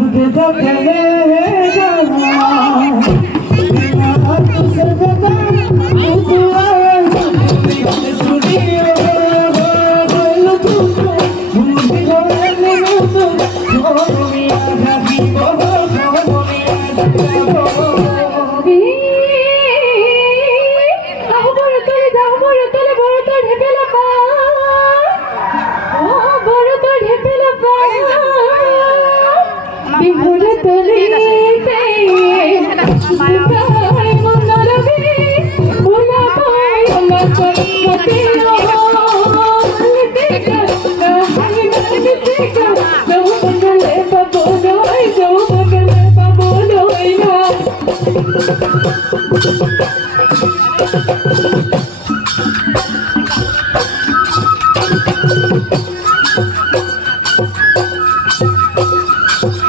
तुझे तो कहने जाना বিহুর তোলে মনরবি বুলা